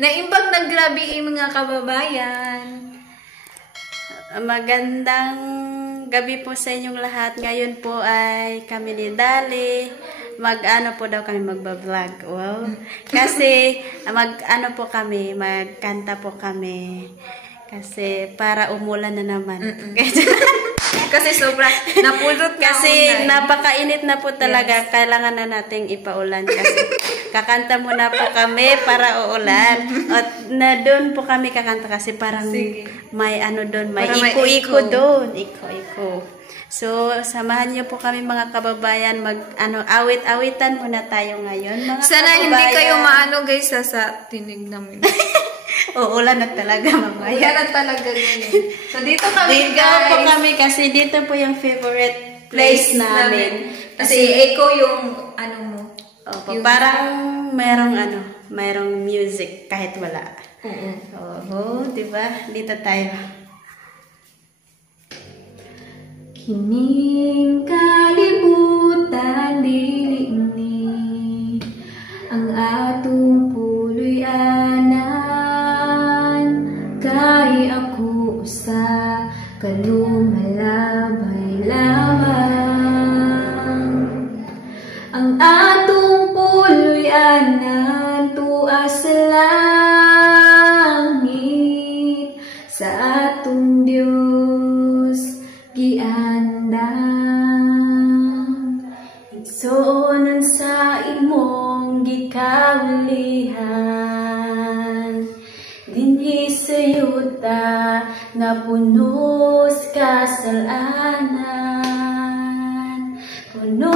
Naimbag ng grabe mga kababayan. Magandang gabi po sa inyong lahat. Ngayon po ay kami ni Dali. Mag-ano po daw kami magbablog. Wow. Kasi mag-ano po kami, magkanta po kami. Kasi para umulan na naman. Kasi sobrang napulot na. Kasi napakainit na po talaga. Yes. Kailangan na nating ipaulan. Kasi kakanta muna po kami para uulan. At na doon po kami kakanta kasi parang may ano doon. May iko-iko doon. Iko-iko. So, samahan niyo po kami mga kababayan. Awit-awitan muna tayo ngayon. Mga sana kababayan. hindi kayo maano guys sa tinig namin. Uulan na talaga mamaya. Uulan na talaga ngayon. So, dito kami dito guys. Po kami kasi dito po yung favorite place namin. Kasi echo yung ano mo. Opo, parang merong music kahit wala. Oo, diba? Dito tayo. Kining kalibutan dilimni ang atong puloy-anan kay ako sa kalumalabay lamang ang atong puloy-anan tuwa sa langit sa atong Diyos giandang igsuonan sa imong gikaulihan dinhi sa yuta nga punos kasalanan puno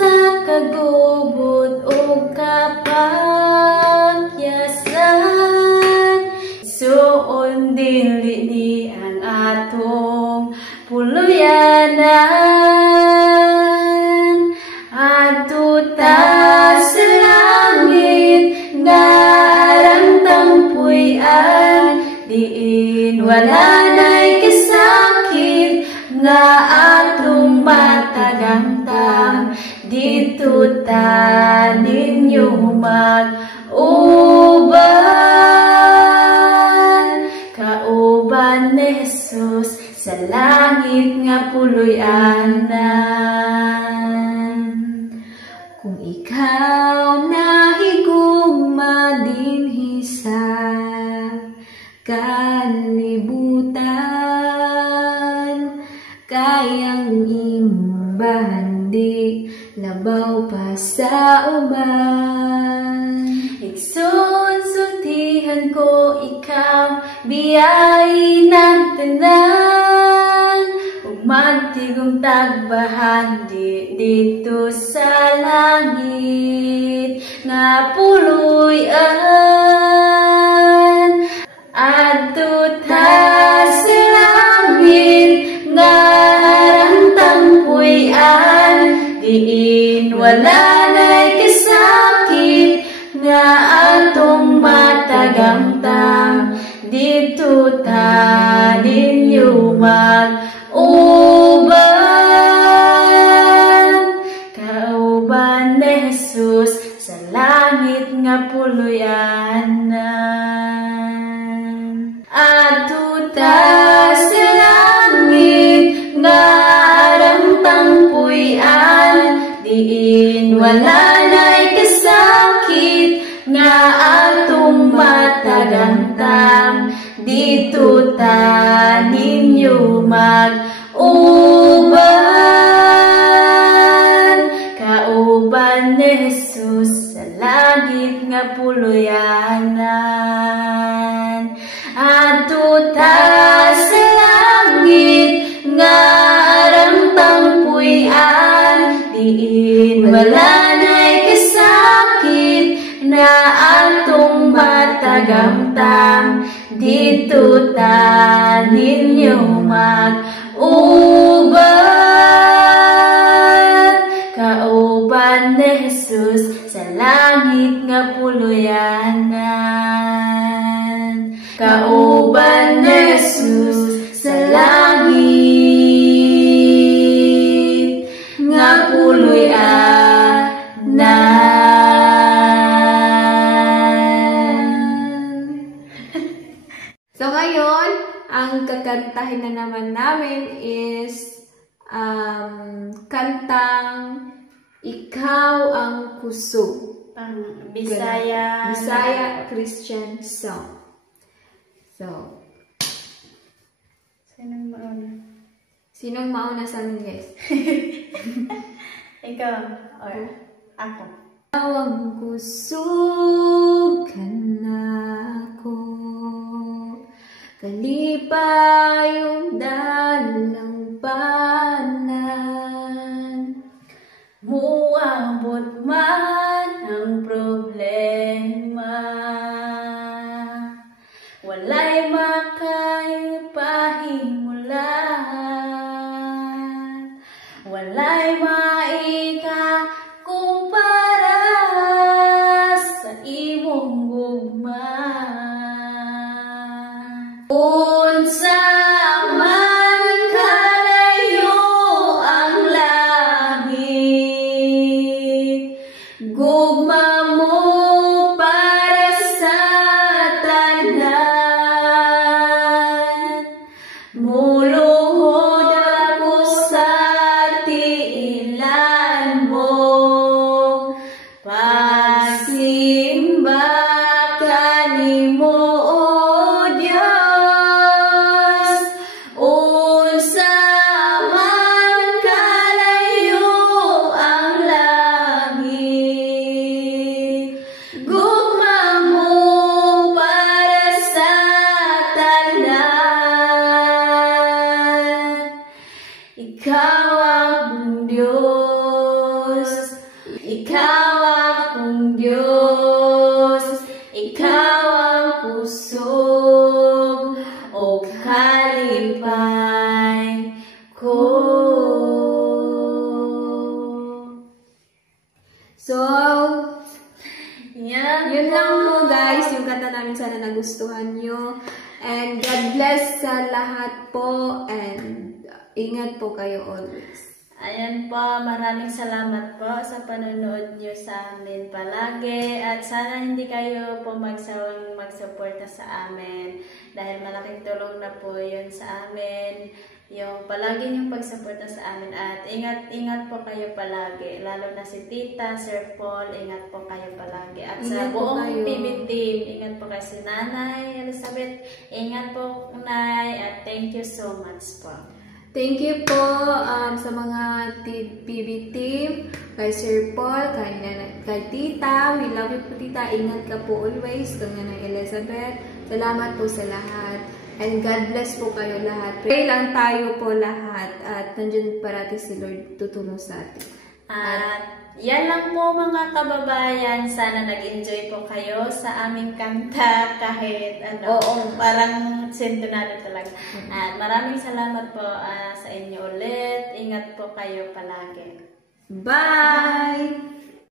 sa kagubot o kapakyasan igsuon dili ni ang atong puluyanan adto ta sa langit nga arang tampuyan diin wala na'y kasakit nga atong matagamtam dito ta ninyo mag-uban kauban ni Jesus sa langit nga puloy-anan. Kung ikaw nahigugma dinhi sa kalibutan, kayang imbahan di labaw pa sa uban. Igsunsultihan ko ikaw, biyay ng tanan, ug magtigong tagbahan dito sa langit nga puloy-an. Adto ta sa langit nga arang tampuyan, diin wala na'y kasakit nga atong matagamtam dito ta ninyo mag-uban kauban ni Jesus sa langit nga puloy-anan. Adto ta sa langit nga arang tampuyan, diin wala na'y kasakit nga atong matagamtam dito ta ninyo mag-uban kauban ni Jesus sa langit nga puloy-anan. Adto ta sa langit nga arang tampuyan, diin wala na'y kasakit na atong matagamtam dito ta ninyo mag-uban kauban ni Jesus sa langit nga puloy-anan. Kauban ni Jesus sa langit nga puloy-anan. ang kakantahin na naman namin is kantang Ikaw ang Puso. Pang Bisaya. Bisaya Christian song. So, Sinong mauna? sinong mauna sa amin, guys? Ikaw or ako? Ikaw ang puso ka na ako, kalipayong dalang panan, Muabot man ang problema, walay makaipahimulan, walay maikakumpara sa imong gugma. Unsa man kalayo ang langit, gugma mo para sa tanan. Muluhod ako sa tiilan mo, pagsimba kanimo o Dios. Unsa man kalayo ang langit, gugma mo para sa tanan. Ikaw ang Diyos, ikaw ang Diyos, ikaw ang pusog o kalipay ko. So, Yan yun lang po guys, yung kanta namin, sana nagustuhan nyo. And God bless sa lahat po, and ingat po kayo always. Ayan po, maraming salamat po sa panonood nyo sa amin palagi at sana hindi kayo po magsawang magsuporta sa amin dahil malaking tulong na po yun sa amin, yung palagi yung pagsuporta sa amin at ingat po kayo palagi, lalo na si Tita, Sir Paul, ingat po kayo palagi at sa Ingat po buong kayo. PB team, ingat po kayo si Nanay Elizabeth, ingat po Nay at thank you so much po. Thank you po sa mga PB team, kay Sir Paul, kay Tita. We love you po, Tita. Ingat ka po always. Kay Nanay Elizabeth. Salamat po sa lahat. And God bless po kayo lahat. Pray lang tayo po lahat. At nandiyan parati si Lord tutulong sa atin. At yan lang po mga kababayan, sana nag-enjoy po kayo sa aming kanta kahit ano, parang sentonado talaga. At maraming salamat po sa inyo ulit. Ingat po kayo palagi. Bye!